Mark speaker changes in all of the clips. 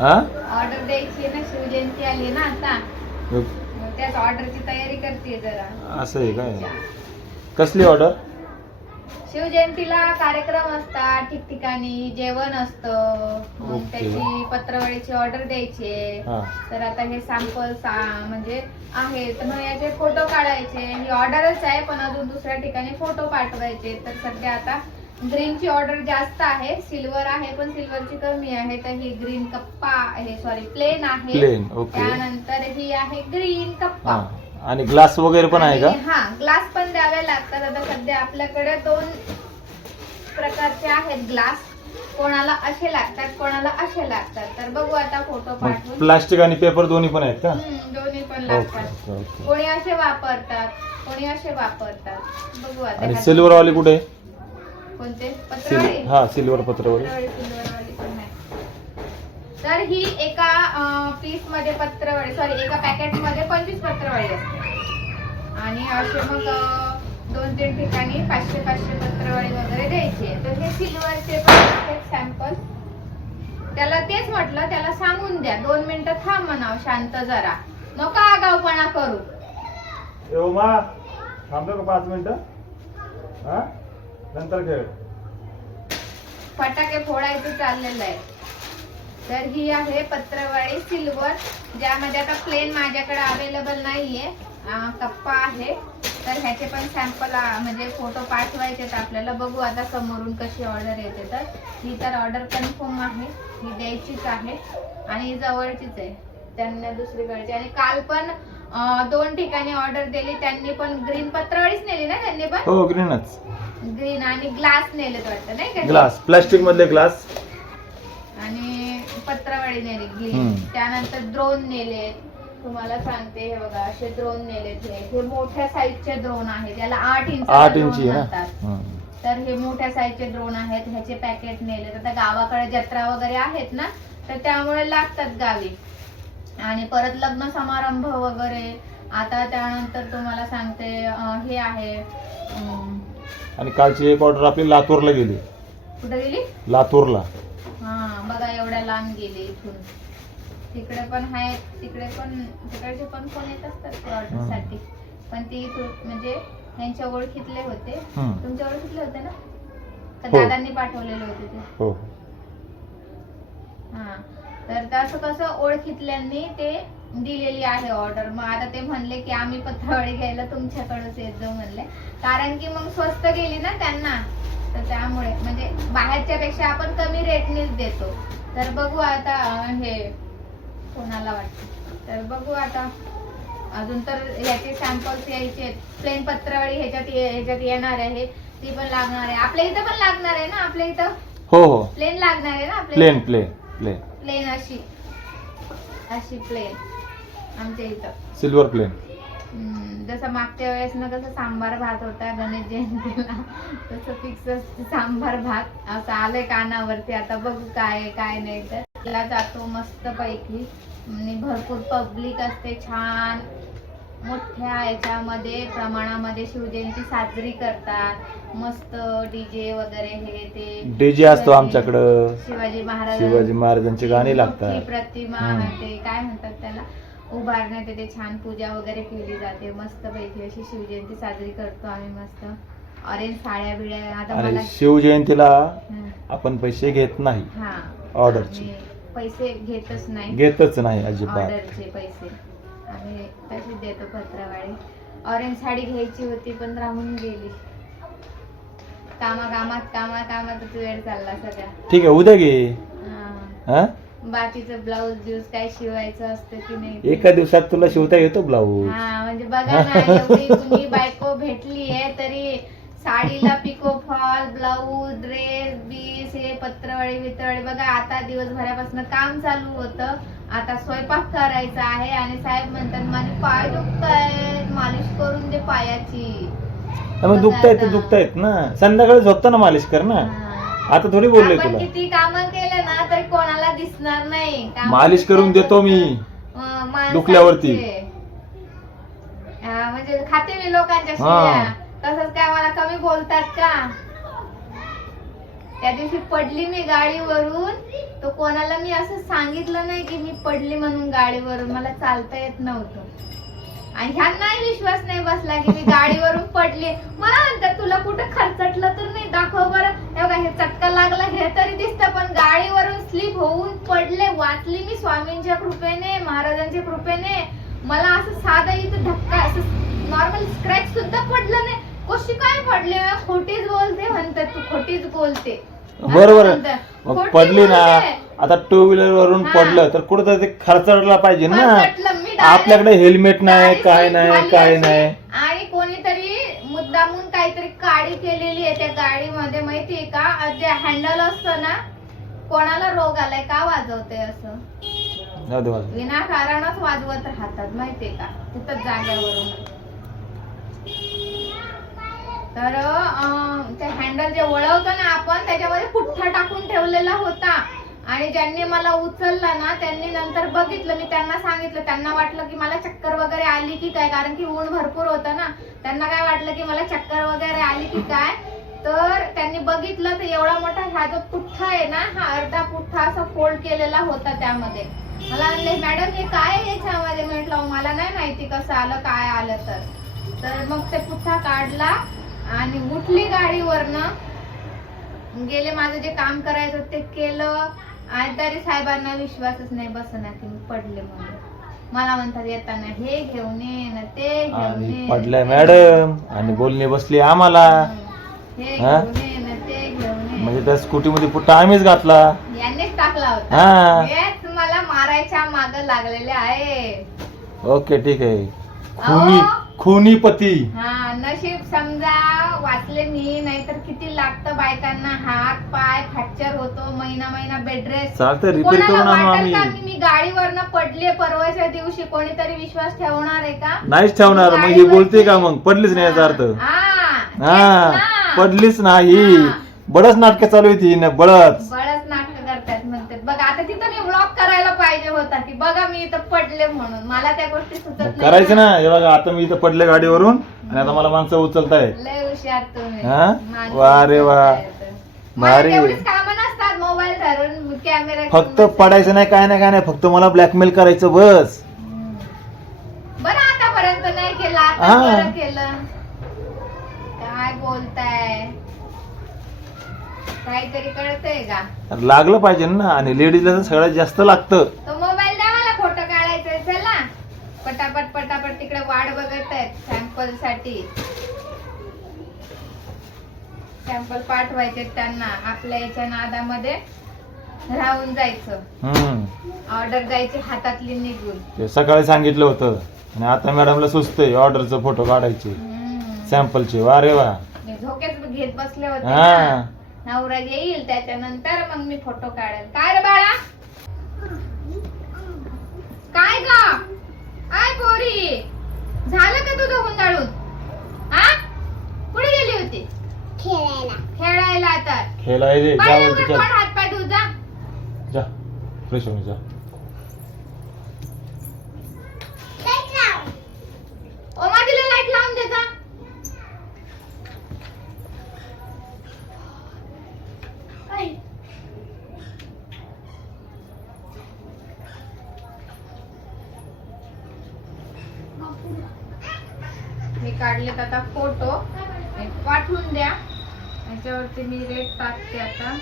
Speaker 1: हा?
Speaker 2: ऑर्डर द्यायची ना शिवजयंती आली ना आता. मग त्याच ऑर्डरची तयारी करते जरा.
Speaker 1: असं आहे काय? कसली ऑर्डर?
Speaker 2: शिवजयंतीला कार्यक्रम असतात ठिकठिकाणी जेवण असतं. मग
Speaker 1: ओके.
Speaker 2: त्याची पत्रवळीची ऑर्डर द्यायची आहे.
Speaker 1: हा.
Speaker 2: तर आता हे सॅम्पल म्हणजे आहे. तर मग याचे फोटो काढायचे. ही ऑर्डरच आहे पण अजून दुसऱ्या ठिकाणी फोटो पाठवायचे तर सध्या आता ग्रीनची ऑर्डर जास्त आहे सिल्वर आहे पण सिल्वरची कमी आहे. तर ही ग्रीन कप्पा आहे सॉरी प्लेन आहे.
Speaker 1: Plain okay.
Speaker 2: त्यानंतर ही आहे ग्रीन कप्पा.
Speaker 1: हा. आणि ग्लास वगैरे पण आहे का?
Speaker 2: आणि हा ग्लास पण द्यावे लागतात. आता सध्या आपल्याकडे दोन प्रकारचे आहेत ग्लास. कोणाला असे लागतात कोणाला असे लागतात. तर बघू आता फोटो
Speaker 1: मग
Speaker 2: पाठवून.
Speaker 1: प्लास्टिक आणि पेपर दोन्ही पण आहेत का?
Speaker 2: हम्म, दोन्ही पण
Speaker 1: ओके
Speaker 2: लागतात.
Speaker 1: Okay, okay.
Speaker 2: कोणी असे वापरतात कोणी असे वापरतात. बघू आता
Speaker 1: आणि
Speaker 2: ह्यात-
Speaker 1: सिल्वर वाली कुठे? आहे?
Speaker 2: कोणते? पत्रवाळी
Speaker 1: हा सिल्वर
Speaker 2: पत्रवाळी, सिल्वरवाली पण नाही. तर ही एका पीसमध्ये पत्रवाळी सॉरी एका पॅकेटमध्ये पंचवीस पत्रवाळी असते आणि असे मग दोन तीन ठिकाणी पाचशे पाचशे पत्रवाळी वगैरे द्यायचे तर हे सिल्वरचे पण सॅम्पल त्याला तेच म्हटलं त्याला सांगून द्या. दोन मिनिटं थांब म्हणाव शांत जरा. नको आगाऊपणा करू.
Speaker 1: उमा थांबतो का पाच मिनिटं? हा? नंतर खेळ.
Speaker 2: फटाके फोडायचं चाललेलं आहे. तर ही आहे पत्रवाळी सिल्वर ज्यामध्ये आता प्लेन माझ्याकडे अवेलेबल नाहीये. कप्पा आहे. तर ह्याचे पण सॅम्पल म्हणजे फोटो पाठवायचे आहेत आपल्याला. बघू आता समोरून कशी ऑर्डर येते तर. ही तर ऑर्डर कन्फर्म आहे. ही द्यायचीच आहे. आणि ही जवळचीच आहे. त्यांना दुसरीकडची आणि काल पण दोन ठिकाणी ऑर्डर दिली. त्यांनी पण ग्रीन पत्रवाळीच नेली ना त्यांनी पण?
Speaker 1: हो ग्रीनच
Speaker 2: ग्रीन आणि ग्लास नेलेत वाटतं नाही का?
Speaker 1: ग्लास प्लास्टिक मधले ग्लास
Speaker 2: आणि पत्रावळी नेली
Speaker 1: हम्म.
Speaker 2: त्यानंतर द्रोण नेले. तुम्हाला सांगते हे बघा असे द्रोण नेलेत हे. हे मोठ्या साईजचे द्रोण आहेत. याला आठ इंच
Speaker 1: आठ इंची आहे
Speaker 2: म्हणतात.
Speaker 1: ना हम्म.
Speaker 2: तर हे मोठ्या साईजचे द्रोण आहेत. ह्याचे पॅकेट नेले आता गावाकडे जत्रा वगैरे आहेत ना तर त्यामुळे लागतात गावी. आणि परत लग्न समारंभ वगैरे. आता त्यानंतर तुम्हाला सांगते अं, हे आहे अं,
Speaker 1: आणि कालची एक ऑर्डर आपली लातूरला गेली.
Speaker 2: कुठे गेली?
Speaker 1: लातूरला.
Speaker 2: हा बघा एवढ्या लांब गेले इथून. तिकडे पण आहेत तिकडे पण तिकडचे पण फोन येत असतात ऑर्डरसाठी. पण ती इथून म्हणजे त्यांच्या ओळखीतले होते. तुमच्या ओळखीतले होते ना? तर
Speaker 1: हो.
Speaker 2: दादांनी पाठवलेले होते ते?
Speaker 1: हो.
Speaker 2: हा. तर तसं कसं ओळखीतल्यांनी ते दिलेली आहे ऑर्डर मग आता ते म्हणले की आम्ही पत्रावळी घ्यायला तुमच्याकडेच येत जाऊ म्हणले. कारण की मग स्वस्त गेली ना त्यांना. तर त्यामुळे म्हणजे बाहेरच्या पेक्षा आपण कमी रेटनेच देतो. तर बघू आता हे कोणाला वाटतं. तर बघू आता. अजून तर याचे सॅम्पल्स यायचे प्लेन पत्रावळी ह्याच्यात ह्याच्यात येणार आहे. ती पण लागणार आहे. आपल्या इथं पण लागणार आहे ना आपल्या इथं?
Speaker 1: हो हो.
Speaker 2: प्लेन लागणार आहे ना आपल्या
Speaker 1: प्लेन? प्लेन प्लेन
Speaker 2: प्लेन अशी. अशी प्लेन आमच्या इथं.
Speaker 1: सिल्वर प्लेन
Speaker 2: हम्म, जसं मागच्या वेळेस ना कसं सांबार भात होता गणेश जयंतीला तसं फिक्स सांबार भात. असं आलंय कानावरती आता बघू काय आहे, काय नाही तर. तिला जातो मस्त पैकी आणि भरपूर पब्लिक असते छान. मोठ्या याच्यामध्ये प्रमाणामध्ये शिवजयंती साजरी करतात. मस्त डीजे वगैरे हे ते.
Speaker 1: डीजे असतो आमच्याकडं.
Speaker 2: शिवाजी महाराज
Speaker 1: शिवाजी महाराजांची गाणी लागतात.
Speaker 2: प्रतिमा
Speaker 1: हम्म.
Speaker 2: ते काय म्हणतात त्याला? उभारण्यात येते छान पूजा वगैरे केली जाते. मस्त पैकी अशी शिवजयंती साजरी करतो आम्ही मस्त. ऑरेंज साड्या बिड्या आता मला
Speaker 1: शिवजयंतीला
Speaker 2: हं,
Speaker 1: आपण पैसे घेत नाही.
Speaker 2: हा.
Speaker 1: ऑर्डरचे
Speaker 2: आम्ही पैसे घेतच नाही.
Speaker 1: घेतच नाही अजिबात.
Speaker 2: ऑर्डरचे पैसे. आम्ही तशीच देतो पत्रवाळी ऑरेंज साडी घ्यायची होती पण राहून गेली. कामा कामात कामा कामातच वेळ चालला सगळा.
Speaker 1: ठीक आहे उद्या घे.
Speaker 2: हा.
Speaker 1: हा?
Speaker 2: बाकीचं ब्लाऊज ब्यूज काय शिवायचं असतं की नाही.
Speaker 1: एका दिवसात तुला शिवता येतो ब्लाऊज
Speaker 2: हा म्हणजे बघा ना एवढी कुणी बायको भेटली आहे तरी साडीला पिको फॉल ब्लाऊज ड्रेस बीस हे पत्रवळी वितळी बघा आता दिवसभरापासून काम चालू होतं. आता स्वयंपाक करायचा आहे आणि साहेब म्हणतात माझे पाय दुखतायत मालिश करून दे पायाची.
Speaker 1: मग दुखतायत दुखतायत ना. संध्याकाळी झोपताना मालिश कर ना. आता थोडी
Speaker 2: आपण
Speaker 1: तुला.
Speaker 2: किती काम केलं ना तरी कोणाला दिसणार नाही. कामं
Speaker 1: मालिश करून देतो मी.
Speaker 2: अं, माणसाचे.
Speaker 1: दुखल्यावरती.
Speaker 2: हा, म्हणजे खाते मी लोकांच्या
Speaker 1: हा.
Speaker 2: तसंच काय मला कमी बोलतात का? त्या दिवशी पडली मी गाडीवरून. तर कोणाला मी असं सांगितलं नाही की मी पडली म्हणून गाडीवरून. मला चालता येत नव्हतं. आणि ह्यांनाही विश्वास नाही बसला की मी गाडीवरून पडली. मला म्हणतात तुला कुठं खरचटलं तर नाही? दाखव बरं. हे चटका लागला हे तरी दिसतं पण गाडीवरून स्लिप होऊन पडले. वाचली मी स्वामींच्या कृपेने महाराजांच्या कृपेने. मला असं साधं इथं धक्का असं नॉर्मल स्क्रॅच सुद्धा पडलं नाही. कशी काय पडले? खोटीच बोलते म्हणतात तू खोटीच बोलते.
Speaker 3: बरोबर पडली ना. आता टू व्हीलर वरून. पडलं तर कुठं ते खर्चडला पाहिजे ना. आपल्याकडे हेल्मेट नाही काय नाही काय. नाही.
Speaker 2: काडी केलेली आहे त्या गाडीमध्ये माहितीये का? जे हँडल असतं ना कोणाला रोग आलाय का वाजवते असं. विनाकारणच वाजवत राहतात माहितीये का? तिथं जाग्यावरून तर ते हँडल जे वळवतो ना आपण त्याच्यामध्ये पुठ्ठा टाकून ठेवलेला होता. आणि ज्यांनी मला उचलला ना त्यांनी नंतर बघितलं मी त्यांना सांगितलं. त्यांना वाटलं की मला चक्कर वगैरे आली की काय? कारण की ऊन भरपूर होतं ना. त्यांना काय वाटलं की मला चक्कर वगैरे आली की काय? तर त्यांनी बघितलं तर एवढा मोठा हा जो पुठ्ठा आहे ना हा अर्धा पुठ्ठा असा फोल्ड केलेला होता त्यामध्ये. मला म्हणले मॅडम हे काय याच्यामध्ये? म्हटलं मला नाही माहिती कसं आलं काय आलं तर. तर मग ते पुठ्ठा काढला आणि उठली गाडीवरनं. गेले माझं जे काम करायचं ते केलं. आणि तरी साहेबांना विश्वासच नाही बसना की मी पडले म्हणून. मला म्हणतात येताना हे घेऊन ये ना ते घेऊन
Speaker 3: आणि
Speaker 2: ये
Speaker 3: पडल्या मॅडम आणि बोलणी बसली आम्हाला.
Speaker 2: हे
Speaker 3: हा?
Speaker 2: घेऊन ये ना ते घेऊन ये.
Speaker 3: म्हणजे त्या स्कूटी मध्ये पुट्टा आम्हीच घातला.
Speaker 2: यांनीच टाकला होता.
Speaker 3: हा.
Speaker 2: हेच मला मारायच्या माग लागलेले आहे.
Speaker 3: ओके ठीक आहे. खुनी
Speaker 2: अहो.
Speaker 3: खुनी पती
Speaker 2: हा नशीब समजा वाचले मी नाहीतर किती लागतं बायकांना. हात पाय फ्रॅक्चर होतो महिना महिना बेड रेस्ट
Speaker 3: चालतं रिपेअर करून आणू आम्ही.
Speaker 2: मी गाडीवरनं पडले परवाच्या दिवशी? कोणीतरी विश्वास ठेवणार आहे का?
Speaker 3: नाहीच ठेवणार. मग ही बोलते का मग? पडलीच नाही याचा अर्थ.
Speaker 2: हा,
Speaker 3: हा
Speaker 2: ना.
Speaker 3: पडलीच नाही.
Speaker 2: हा.
Speaker 3: बडच नाटक चालू होती ना बळच
Speaker 2: बळच नाटक करतात म्हणतात बघा आता तिथं मी ब्लॉक करायला पाहिजे होता की बघा मी इथं पडले म्हणून. मला त्या गोष्टी सुचत नाही.
Speaker 3: करायचं ना. हे बघा आता मी इथं पडले गाडीवरून आणि आता मला माणसं उचलतायत.
Speaker 2: लय हुशार तुम्ही.
Speaker 3: हा?
Speaker 2: माणसं
Speaker 3: वा रे वा.
Speaker 2: मला
Speaker 3: भारी.
Speaker 2: तेवढीच कामं नसतात मोबाईल धरून कॅमेरा
Speaker 3: फक्त पडायचं नाही काय नाही काय नाही. फक्त मला ब्लॅकमेल करायचं बस.
Speaker 2: बरं आतापर्यंत नाही केलं आता
Speaker 3: हा.
Speaker 2: बरं केलं. काय बोलताय? काहीतरी कळतंय का?
Speaker 3: लागलं पाहिजे ना आणि लेडीजला तर सगळ्यात जास्त लागतं.
Speaker 2: तो मोबाईल द्या मला फोटो काढायचा चला. पटापट पटापट तिकडे वाट बघत आहेत सॅम्पलसाठी. सॅम्पल पाठवायचे त्यांना आपल्या याच्या नादामध्ये राहून जायचं.
Speaker 3: हम्म.
Speaker 2: ऑर्डर जायची हातातली निघून.
Speaker 3: ते सकाळी सांगितलं होतं. आणि आता मॅडमला सुचतंय ऑर्डरचं फोटो काढायचे.
Speaker 2: हम्म.
Speaker 3: सॅम्पलचे वा रे वा.
Speaker 2: मी झोकेच घेत बसले होते
Speaker 3: हा.
Speaker 2: ना. नवरा येईल त्याच्यानंतर मग मी फोटो काढेल. काय रे बाळा? काय ग? आय पोरी! झालं का तुझं गुंडाळून हा कुठे गेली होती?
Speaker 4: खेळायला.
Speaker 2: खेळायला तर.
Speaker 3: खेळाय दे जा
Speaker 2: बाळा,
Speaker 3: वरती
Speaker 2: लवकर
Speaker 3: चल.
Speaker 2: तोंड हात पाय धुत जा.
Speaker 3: जा. फ्रेश होऊन जा.
Speaker 2: काढलेत आता फोटो. पाठवून द्या. याच्यावरती मी रेट टाकते आता.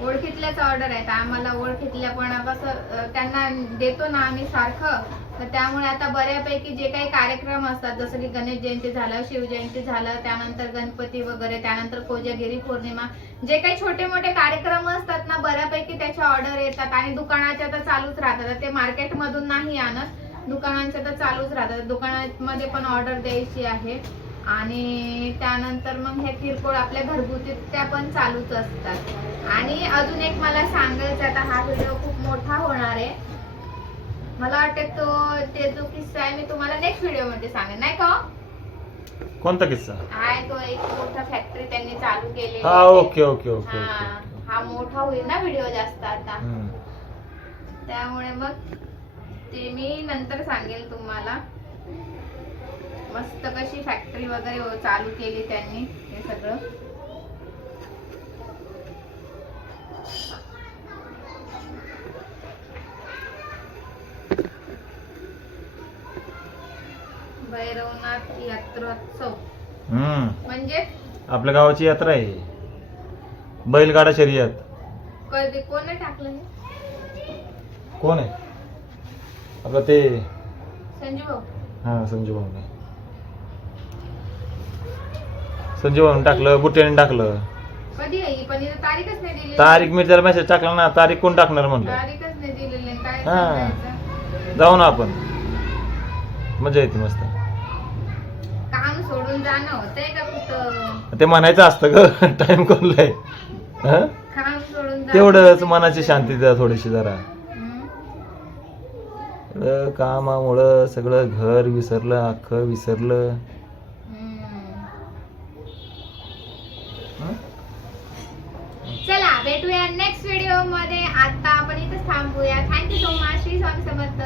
Speaker 2: ओळखीतल्याच ऑर्डर आहेत. आम्हाला ओळखीतल्या पण कसं त्यांना देतो ना आम्ही सारखं. तर त्यामुळे आता बऱ्यापैकी जे काही कार्यक्रम असतात जसं की गणेश जयंती झालं शिवजयंती झालं त्यानंतर गणपती वगैरे त्यानंतर कोजागिरी पौर्णिमा जे काही छोटे मोठे कार्यक्रम असतात ना बऱ्यापैकी त्याच्या ऑर्डर येतात. आणि दुकानाच्या तर चालूच राहतात. ते मार्केटमधून नाही आणत. दुकानांच्या तर चालूच राहतात दुकानामध्ये पण ऑर्डर द्यायची आहे. आणि त्यानंतर मग हे किरकोळ आपल्या घरगुती त्या पण चालूच असतात. आणि अजून एक मला सांगायचं आता हा व्हिडिओ खूप मोठा होणार आहे. मला वाटतं तो ते जो किस्सा आहे मी तुम्हाला नेक्स्ट व्हिडिओमध्ये सांगेन. नाही का हो?
Speaker 3: कोणता किस्सा?
Speaker 2: आहे तो एक मोठा फॅक्टरी त्यांनी चालू केलेली
Speaker 3: हा. ओके ओके ओके
Speaker 2: हा मोठा होईल ना व्हिडिओ जास्त आता. त्यामुळे मग ते मी नंतर सांगेल तुम्हाला. मस्त कशी फॅक्टरी वगैरे हो- चालू केली त्यांनी हे सगळं. भैरवनाथ म्हणजे?
Speaker 3: आपल्या गावाची यात्रा आहे. बैलगाडा शर्यत.
Speaker 2: कधी कोण टाकलं
Speaker 3: कोण आहे? आपलं ते
Speaker 2: संजू भाऊ
Speaker 3: हा संजू भाऊने संजू भाऊने टाकलं बुट्याने टाकलं
Speaker 2: कधी आहे ही? पण इथं तारीखच नाही दिलेली
Speaker 3: तारीख मी त्याला मेसेज टाकला ना तारीख कोण टाकणार म्हणलं
Speaker 2: तारीखच नाही दिलेली काय
Speaker 3: हा.
Speaker 2: सांगायचं?
Speaker 3: जाऊ ना आपण मजा येते मस्त
Speaker 2: काम सोडून जाणं होतंय का कुठं
Speaker 3: ते म्हणायचं असतं ग टाइम कोणलाय हं?
Speaker 2: काम सोडून जाणं
Speaker 3: तेवढंच मनाची? शांती द्या थोडीशी जरा. सगळं कामामुळं सगळं घर विसरलं अख्खं विसरलं?
Speaker 2: चला भेटूया नेक्स्ट व्हिडिओमध्ये. आता आपण इथेच थांबूया. Thank you so much Shri Swami Samarth.